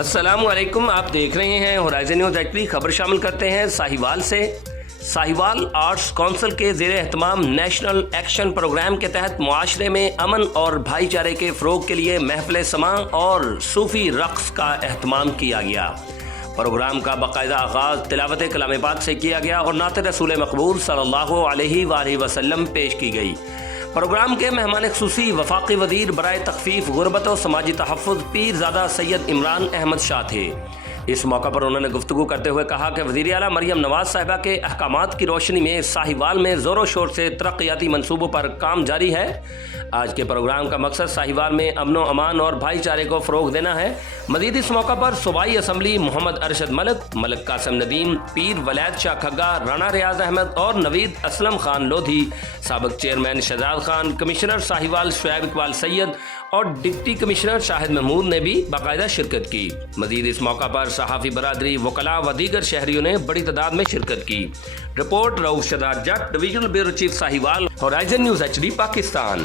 अस्सलामुअलैकुम, आप देख रहे हैं होराइजन न्यूज़ एचडी। खबर शामिल करते हैं साहिवाल से। साहिवाल आर्ट्स काउंसिल के ज़ेर एहतमाम नेशनल एक्शन प्रोग्राम के तहत मुआशरे में अमन और भाईचारे के फ़रोग के लिए महफिल समा और सूफ़ी रक़्स का एहतमाम किया गया। प्रोग्राम का बाकायदा आगाज़ तिलावत कलाम पाक से किया गया और नात रसूल मक़बूल सल्लल्लाहु अलैहि वसल्लम पेश की गई। प्रोग्राम के मेहमान ख़ुसूसी वफाकी वज़ीर बराए तख़फ़ीफ़ गुरबत और समाजी तहफ़्फ़ुज़ पीरज़ादा सैयद इमरान अहमद शाह थे। इस मौका पर उन्होंने गुफ्तगू करते हुए कहा कि वज़ीर आला मरियम नवाज़ साहिबा के अहकामात की रोशनी में साहिवाल में ज़ोर शोर से तरक्याती मनसूबों पर काम जारी है। आज के प्रोग्राम का मकसद साहिवाल में अमन व अमान और भाईचारे को फ़रोग देना है। मज़ीद इस मौका पर सूबाई असम्बली मोहम्मद अरशद मलिक कासिम नदीम, पीर वलैद शाह खग्गा, राना रियाज अहमद और नवीद असलम खान लोधी, साबिक़ चेयरमैन शहजाद खान, कमिश्नर साहिवाल शुएब इकबाल सैयद और डिप्टी कमिश्नर शाहिद महमूद ने भी बाकायदा शिरकत की। मज़ीद इस मौका पर सहाफ़ी बरादरी, वकला व दीगर शहरियों ने बड़ी तादाद में शिरकत की। Report Rauf Shahzad Jat, divisional bureau chief Sahiwal, Horizon News HD, Pakistan.